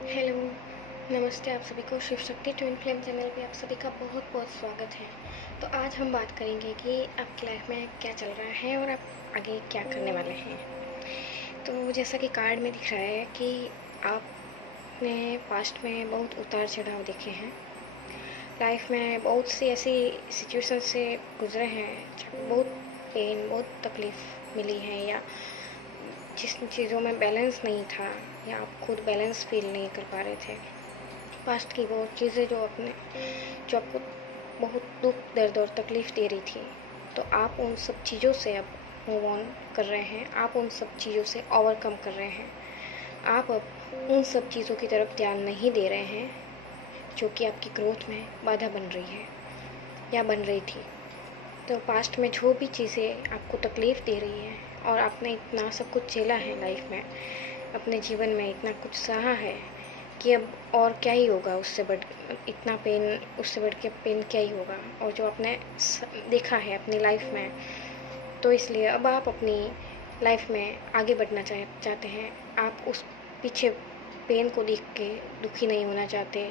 Hello, नमस्ते आप सभी को। Shiv Shakti twin flame channel पे आप सभी का बहुत बहुत स्वागत है। तो आज हम बात करेंगे कि आपकी लाइफ में क्या चल रहा है और आप आगे क्या करने वाले हैं। तो जैसा कि कार्ड में दिख रहा है कि आपने पास्ट में बहुत उतार चढ़ाव देखे हैं, लाइफ में बहुत सी ऐसी सिचुएशन से गुजरे हैं, बहुत पेन, बहुत तकलीफ़ मिली है, या जिस चीज़ों में बैलेंस नहीं था, या आप खुद बैलेंस फील नहीं कर पा रहे थे। पास्ट की वो चीज़ें जो आपको बहुत दुख, दर्द और तकलीफ़ दे रही थी, तो आप उन सब चीज़ों से अब मूव ऑन कर रहे हैं। आप उन सब चीज़ों से ओवरकम कर रहे हैं। आप अब उन सब चीज़ों की तरफ ध्यान नहीं दे रहे हैं जो कि आपकी ग्रोथ में बाधा बन रही है या बन रही थी। तो पास्ट में जो भी चीज़ें आपको तकलीफ़ दे रही हैं, और आपने इतना सब कुछ झेला है लाइफ में, अपने जीवन में इतना कुछ सहा है कि अब और क्या ही होगा उससे बढ़, इतना पेन, उससे बढ़ के पेन क्या ही होगा। और जो आपने देखा है अपनी लाइफ में, तो इसलिए अब आप अपनी लाइफ में आगे बढ़ना चाहते हैं। आप उस पीछे पेन को देख के दुखी नहीं होना चाहते,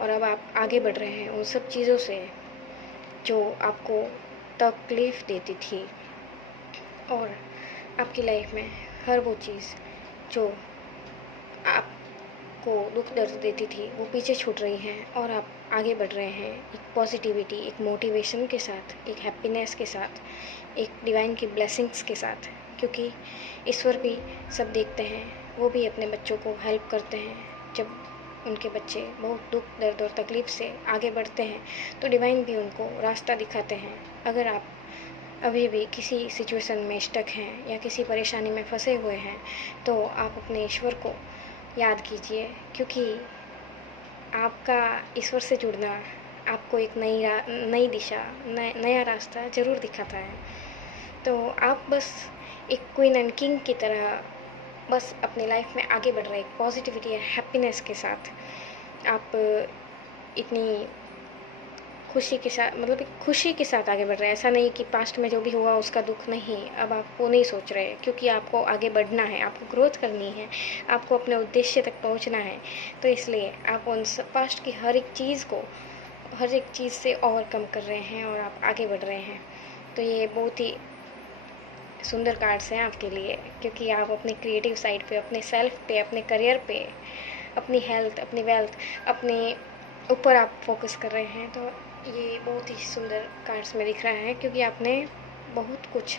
और अब आप आगे बढ़ रहे हैं उन सब चीज़ों से जो आपको तकलीफ़ देती थी। और आपकी लाइफ में हर वो चीज़ जो आपको दुख दर्द देती थी वो पीछे छूट रही है, और आप आगे बढ़ रहे हैं एक पॉजिटिविटी, एक मोटिवेशन के साथ, एक हैप्पीनेस के साथ, एक डिवाइन की ब्लेसिंग्स के साथ। क्योंकि ईश्वर भी सब देखते हैं, वो भी अपने बच्चों को हेल्प करते हैं। जब उनके बच्चे बहुत दुख दर्द और तकलीफ़ से आगे बढ़ते हैं, तो डिवाइन भी उनको रास्ता दिखाते हैं। अगर आप अभी भी किसी सिचुएशन में स्टक हैं या किसी परेशानी में फंसे हुए हैं, तो आप अपने ईश्वर को याद कीजिए, क्योंकि आपका ईश्वर से जुड़ना आपको एक नई दिशा, नया रास्ता ज़रूर दिखाता है। तो आप बस एक क्वीन एंड किंग की तरह बस अपनी लाइफ में आगे बढ़ रहे हैं, पॉजिटिविटी और हैप्पीनेस के साथ। आप इतनी खुशी के साथ, मतलब एक खुशी के साथ आगे बढ़ रहे हैं। ऐसा नहीं कि पास्ट में जो भी हुआ उसका दुख नहीं, अब आप वो नहीं सोच रहे, क्योंकि आपको आगे बढ़ना है, आपको ग्रोथ करनी है, आपको अपने उद्देश्य तक पहुंचना है। तो इसलिए आप उन पास्ट की हर एक चीज़ से ओवरकम कर रहे हैं और आप आगे बढ़ रहे हैं। तो ये बहुत ही सुंदर कार्ड्स हैं आपके लिए, क्योंकि आप अपने क्रिएटिव साइड पे, अपने सेल्फ पे, अपने करियर पे, अपनी हेल्थ, अपनी वेल्थ, अपने ऊपर आप फोकस कर रहे हैं। तो ये बहुत ही सुंदर कार्ड्स में दिख रहा है, क्योंकि आपने बहुत कुछ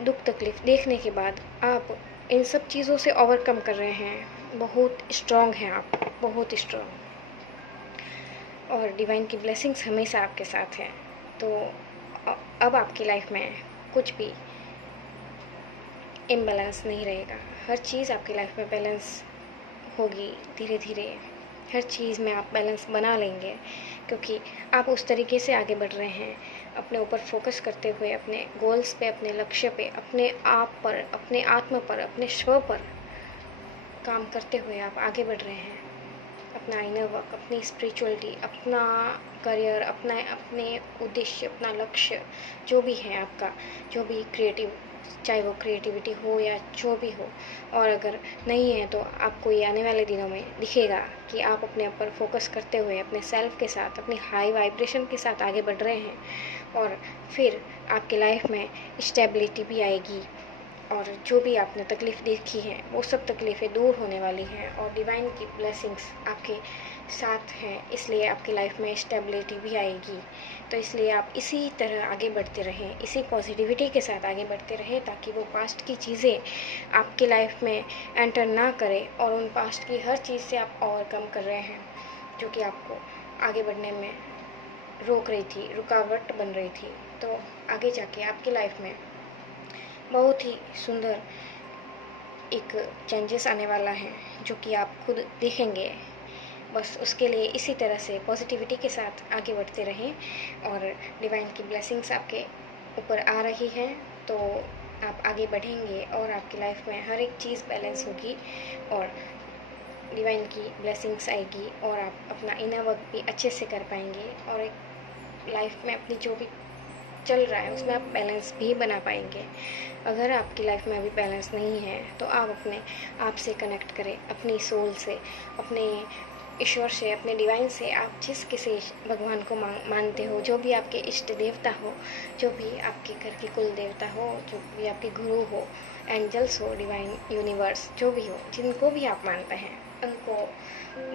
दुख तकलीफ देखने के बाद आप इन सब चीज़ों से ओवरकम कर रहे हैं। बहुत स्ट्रॉन्ग हैं आप, बहुत स्ट्रॉन्ग, और डिवाइन की ब्लेसिंग्स हमेशा आपके साथ हैं। तो अब आपकी लाइफ में कुछ भी इम्बैलेंस नहीं रहेगा। हर चीज़ आपकी लाइफ में बैलेंस होगी धीरे धीरे। हर चीज़ में आप बैलेंस बना लेंगे, क्योंकि आप उस तरीके से आगे बढ़ रहे हैं, अपने ऊपर फोकस करते हुए, अपने गोल्स पे, अपने लक्ष्य पे, अपने आप पर, अपने आत्मा पर, अपने स्व पर काम करते हुए आप आगे बढ़ रहे हैं। अपना इनर वर्क, अपनी स्पिरिचुअलिटी, अपना करियर, अपने उद्देश्य, अपना लक्ष्य, जो भी है आपका, जो भी क्रिएटिव, चाहे वो क्रिएटिविटी हो या जो भी हो। और अगर नहीं है तो आपको ये आने वाले दिनों में दिखेगा कि आप अपने ऊपर फोकस करते हुए, अपने सेल्फ के साथ, अपनी हाई वाइब्रेशन के साथ आगे बढ़ रहे हैं, और फिर आपकी लाइफ में स्टेबिलिटी भी आएगी। और जो भी आपने तकलीफ़ देखी है वो सब तकलीफ़ें दूर होने वाली हैं, और डिवाइन की ब्लेसिंग्स आपके साथ हैं, इसलिए आपकी लाइफ में स्टेबिलिटी भी आएगी। तो इसलिए आप इसी तरह आगे बढ़ते रहें, इसी पॉजिटिविटी के साथ आगे बढ़ते रहें, ताकि वो पास्ट की चीज़ें आपकी लाइफ में एंटर ना करें, और उन पास्ट की हर चीज़ से आप ओवरकम कर रहे हैं जो कि आपको आगे बढ़ने में रोक रही थी, रुकावट बन रही थी। तो आगे जाके आपकी लाइफ में बहुत ही सुंदर एक चेंजेस आने वाला है, जो कि आप खुद देखेंगे। बस उसके लिए इसी तरह से पॉजिटिविटी के साथ आगे बढ़ते रहें, और डिवाइन की ब्लेसिंग्स आपके ऊपर आ रही हैं, तो आप आगे बढ़ेंगे, और आपकी लाइफ में हर एक चीज़ बैलेंस होगी, और डिवाइन की ब्लेसिंग्स आएगी, और आप अपना इनर वर्क भी अच्छे से कर पाएंगे, और एक लाइफ में अपनी जो भी चल रहा है उसमें आप बैलेंस भी बना पाएंगे। अगर आपकी लाइफ में अभी बैलेंस नहीं है तो आप अपने आप से कनेक्ट करें, अपनी सोल से, अपने ईश्वर से, अपने डिवाइन से। आप जिस किसी भगवान को मानते हो, जो भी आपके इष्ट देवता हो, जो भी आपके घर के कुल देवता हो, जो भी आपके गुरु हो, एंजल्स हो, डिवाइन यूनिवर्स, जो भी हो, जिनको भी आप मानते हैं, उनको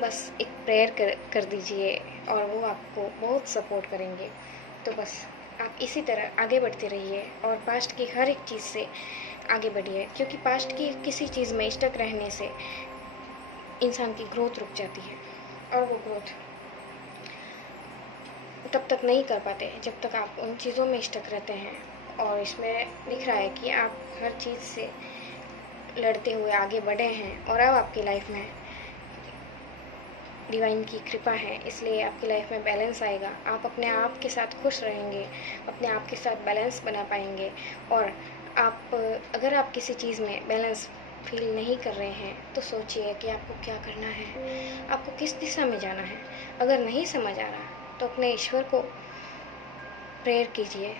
बस एक प्रेयर कर दीजिए और वो आपको बहुत सपोर्ट करेंगे। तो बस आप इसी तरह आगे बढ़ते रहिए और पास्ट की हर एक चीज़ से आगे बढ़िए, क्योंकि पास्ट की किसी चीज़ में स्टक रहने से इंसान की ग्रोथ रुक जाती है और वो ग्रोथ तब तक नहीं कर पाते जब तक आप उन चीज़ों में स्टक रहते हैं। और इसमें दिख रहा है कि आप हर चीज़ से लड़ते हुए आगे बढ़े हैं और अब आपकी लाइफ में डिवाइन की कृपा है, इसलिए आपकी लाइफ में बैलेंस आएगा। आप अपने आप के साथ खुश रहेंगे, अपने आप के साथ बैलेंस बना पाएंगे। और आप अगर आप किसी चीज़ में बैलेंस फील नहीं कर रहे हैं तो सोचिए कि आपको क्या करना है, आपको किस दिशा में जाना है। अगर नहीं समझ आ रहा तो अपने ईश्वर को प्रेयर कीजिए,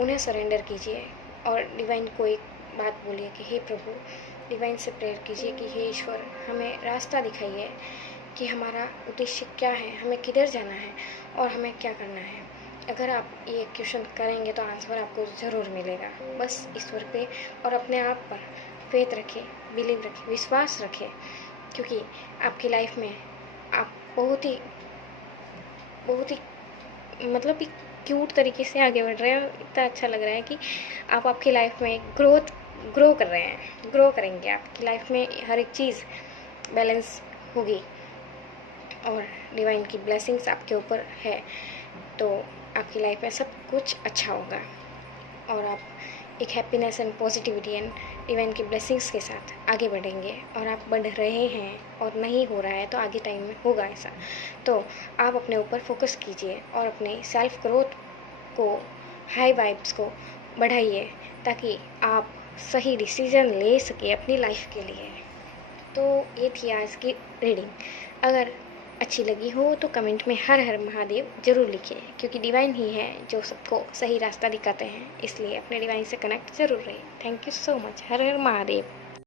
उन्हें सरेंडर कीजिए और डिवाइन को एक बात बोलिए कि हे प्रभु, डिवाइन से प्रेयर कीजिए कि हे ईश्वर, हमें रास्ता दिखाइए कि हमारा उद्देश्य क्या है, हमें किधर जाना है और हमें क्या करना है। अगर आप ये क्वेश्चन करेंगे तो आंसर आपको ज़रूर मिलेगा। बस ईश्वर पे और अपने आप पर फेथ रखें, बिलीव रखें, विश्वास रखें, क्योंकि आपकी लाइफ में आप बहुत ही मतलब एक क्यूट तरीके से आगे बढ़ रहे हैं। इतना अच्छा लग रहा है कि आप आपकी लाइफ में ग्रो कर रहे हैं, ग्रो करेंगे। आपकी लाइफ में हर एक चीज़ बैलेंस होगी और डिवाइन की ब्लेसिंग्स आपके ऊपर है, तो आपकी लाइफ में सब कुछ अच्छा होगा और आप एक happiness and positivity and divine की ब्लेसिंग्स के साथ आगे बढ़ेंगे। और आप बढ़ रहे हैं और नहीं हो रहा है तो आगे टाइम में होगा ऐसा। तो आप अपने ऊपर फोकस कीजिए और अपने सेल्फ ग्रोथ को, हाई वाइब्स को बढ़ाइए, ताकि आप सही डिसीजन ले सके अपनी लाइफ के लिए। तो ये थी आज की रीडिंग। अगर अच्छी लगी हो तो कमेंट में हर हर महादेव ज़रूर लिखिए, क्योंकि डिवाइन ही है जो सबको सही रास्ता दिखाते हैं, इसलिए अपने डिवाइन से कनेक्ट ज़रूर रहिए। Thank you so much. Her her Mahadev.